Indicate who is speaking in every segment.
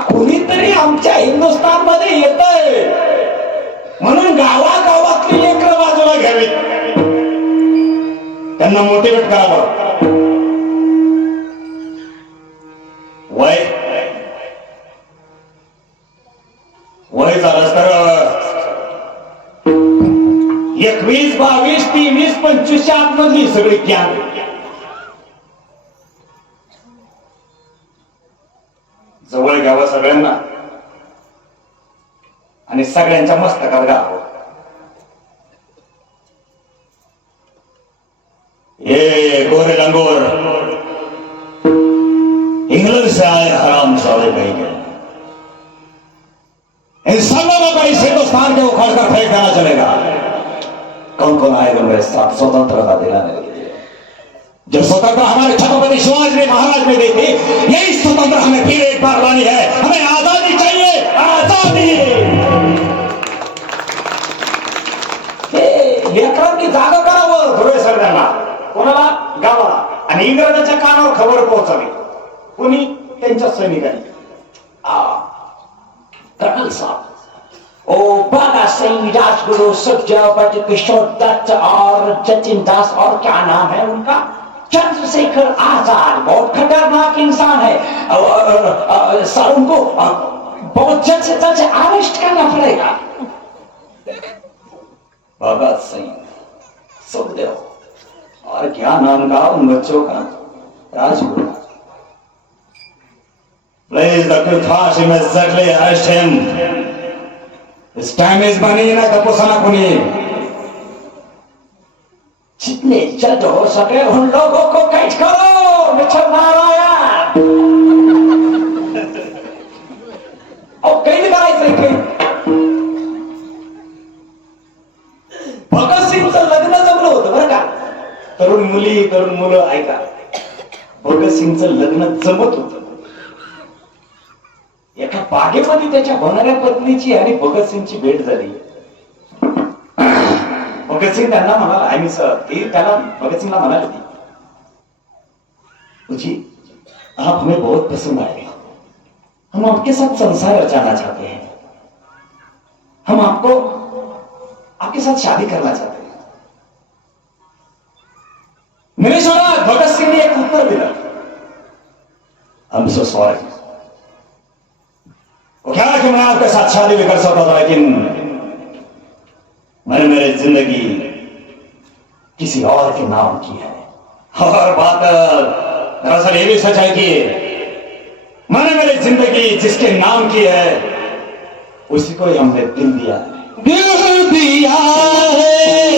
Speaker 1: कुणीतरी आमच्या हिंदुस्थानमध्ये येतय. म्हणून गावागावातली लेकर बाजूला घ्यावे त्यांना मोटिवेट करावं वय. वय झालं तर एकवीस बावीस तेवीस पंचवीसच्या आतमधली सगळी ज्ञान. आणि सगळ्यांच्या मस्तकात घालावं ए गोरे लंगोर इंग्लंड से आए हराम साले कहीं इन सब लोगों को इस हिंदुस्तान के उखाड़ कर फेंक देना चलेगा. कौन कौन आएगा मेरे साथ स्वतंत्रता दिलाने. के लिए जो स्वतंत्रता हमारे छत्रपति शिवाजी कर्नल साहब ओ बाबा सिंह राजगुरु सुखदेव किशोर दत्त और जतिन दास और क्या नाम है उनका चंद्रशेखर आजाद बहुत खतरनाक इंसान है और, और, और, सर उनको अ, बहुत जल्द से जल्द से अरेस्ट करना पड़ेगा भगत सिंह सुखदेव और क्या नाम का उन बच्चों का Rajguru is Dr. Tosh, exactly asked him. His time is money ना तपोसना कुनी जितने जल्द हो सके उन लोगों को कैच करो मिस्टर नारायण और कैद करायचं इथे भगतसिंगचं लग्न जमलं होतं बरं का तरुण मुली तरुण मुलं ऐका भगतसिंगचं लग्न जमत होतं बागेमध्ये त्याच्या होणाऱ्या पत्नीची आणि भगतसिंगची भेट झाली. भगतसिंग त्यांना म्हणाला आणि सर ती त्याला भगतसिंगला म्हणाले ती. मुझे आप हमें बहुत पसंद आए। हम आपके साथ संसार रचाना चाहते हैं। हम आपको आपके साथ शादी करना चाहते हैं. मेरे स्वराज भगत सिंह ने एक उत्तर दिया आई एम सो सॉरी वो क्या कि मैं आपके साथ शादी भी कर सकता था लेकिन मैंने मेरी जिंदगी किसी और के नाम की है और बात दरअसल ये भी सच है कि मैंने मेरी जिंदगी जिसके नाम की है उसी को ही हमने दिल दिया है
Speaker 2: दिल दिया है दादी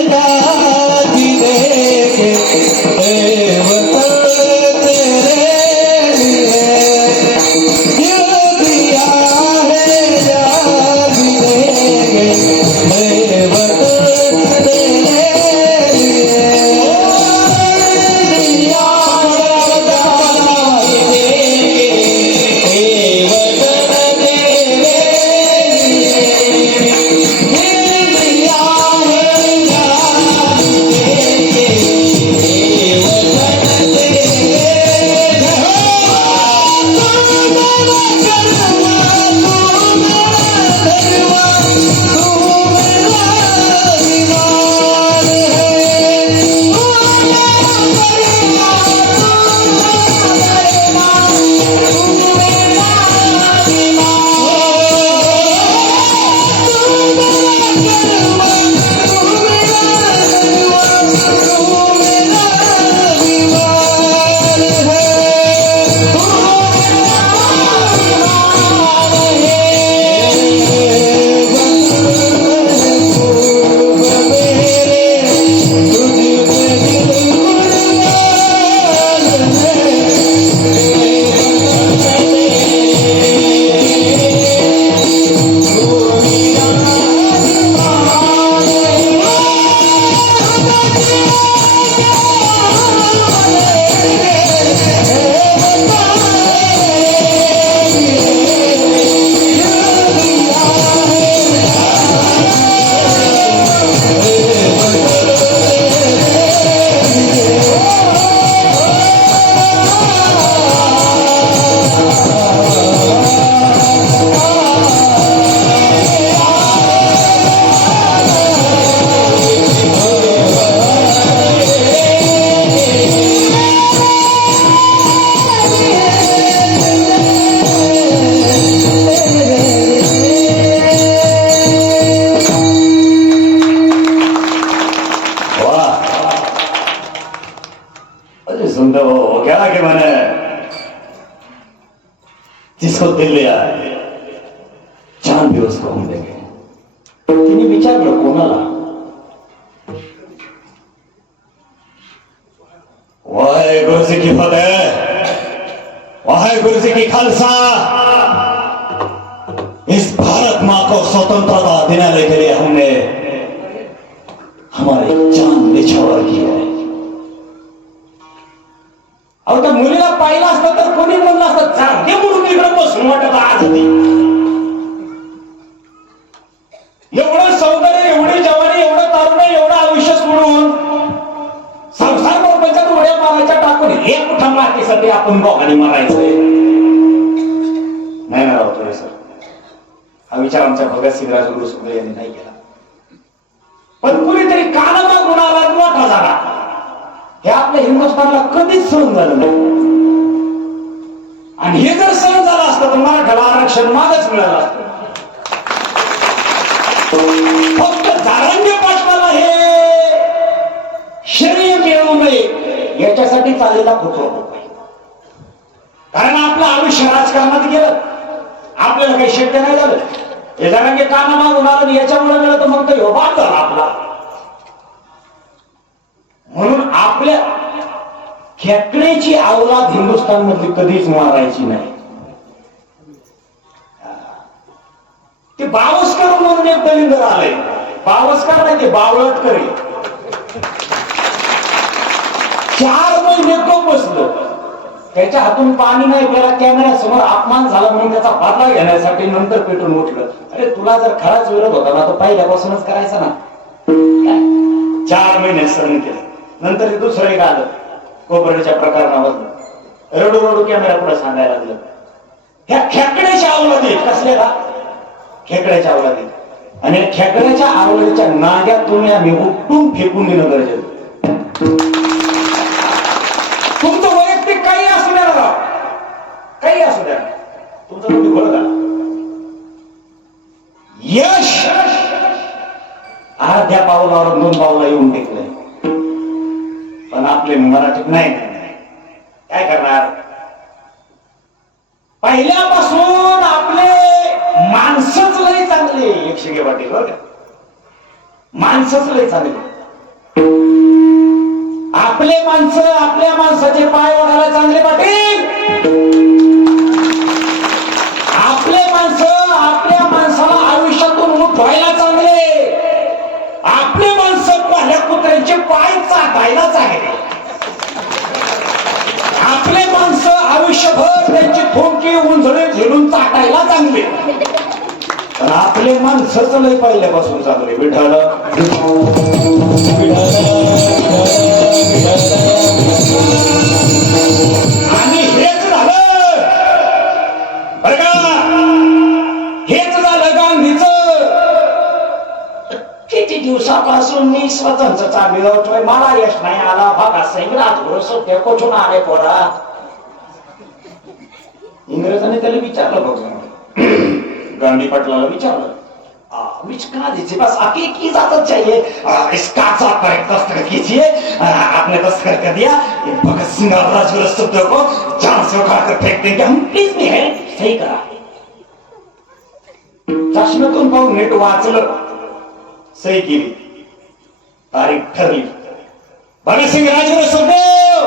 Speaker 1: लिया चांद भी उसको हम देंगे तिने विचारलं कोणाला? वाहेगुरु जी की फतेह. वाहेगुरु जी की खालसा. इस भारत माँ को स्वतंत्रता दिलाने के लिए हमने हमारी जान निछावर की है। हा विचार आमच्या भगतसिंग राजगुरु सुद्धा यांनी नाही केला. पण कुणीतरी कानाचा गुणाला आला मोठा झाला हे आपल्या हिंदुस्थानला कधीच सहन झालं नाही. आणि हे जर सहन झालं असतं तर मराठ्याला आरक्षण मागच मिळालं असतं. फक्त जारंगे पाटलाला हे श्रेय मिळवू नये याच्यासाठी चाललेला फोटो कारण आपलं आयुष्य राजकारणात गेलं. आपल्याला काही शक्य नाही झालं. हे जारंगे काना मागून आलं आणि याच्यामुळे मिळत तर मग तो बाद झाला आपला. म्हणून आपल्या खेकड्याची अवलाद हिंदुस्थान मधली कधीच मारायची नाही. ते बावस्कर म्हणून एक दलिंदर आलंय. बावस्कर नाही ते बावळटकर आहे. चार महिने तो बसलो. त्याच्या हातून पाणी नाही गेला कॅमेरा समोर अपमान झाला म्हणून त्याचा बदला घेण्यासाठी नंतर पेटून उठलं. अरे तुला जर खराच विरोध होता ना तो पहिल्यापासूनच करायचा ना. चार महिने सहन केलं. नंतर ते दुसरं एक आलं. कोपऱ्याच्या प्रकरणावर. रडू रडू कॅमेरा पुढे सांगायला लागलं. ह्या खेकड्याच्या अवलादी कसले खेकड्याच्या अवलादी आणि खेकड्याच्या आवडीच्या नाग्यातून आम्ही उपटून फेकून देणं गरजेचं. यश! अर्ध्या पावलावर दोन पावला येऊन टेकलंय पण आपले मराठीत नाही काय करणार? पहिल्यापासून आपले माणसंच लय चांगले. एकशे घे वाटेल बरं का? माणसंच लय चांगले. आपले माणसं आपल्या माणसाचे पाय ओढायला चांगले पाटील पाय चांगले आपले माणसं आयुष्यभर त्यांची थोंकी उंजळे झेलून चाटायला चांगले. पण आपले माणसंच लय पहिल्यापासून चांगले. विठाल विठाल दिवसापासून मी स्वतंत्र चालू होतोय मला यश नाही आला. बघा सिंग राजगुरु सुट्टे कुठून आले पोरा? इंग्रजांनी त्याला विचारलं बघ. गांधी पाटलाला विचारलं. की इजाजत चाहिए? पर दस्तखत कीजिए. आ, आपने दस्तखत कर दिया. ये भगत सिंह और राजगुरु सुखदेव को जान से उखाड़ कर फेंक देंगे. हम प्लीज मी है? सही करा. चष्म्यातून पाहून नीट वाचलं. सही केली. तारीख ठरली. भगतसिंग राजगुरु सुखदेव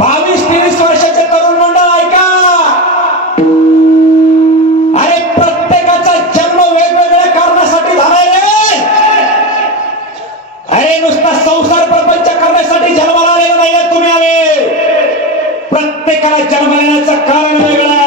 Speaker 1: बावीस तेवीस वर्षाचे तरुण मंडळ ऐका. अरे प्रत्येकाचा जन्म वेगवेगळ्या कारणासाठी झालाय रे. अरे नुसता संसार प्रपंच करण्यासाठी जन्माला आलेला नाही तुम्ही आले. प्रत्येकाला जन्म येण्याचं कारण वेगळं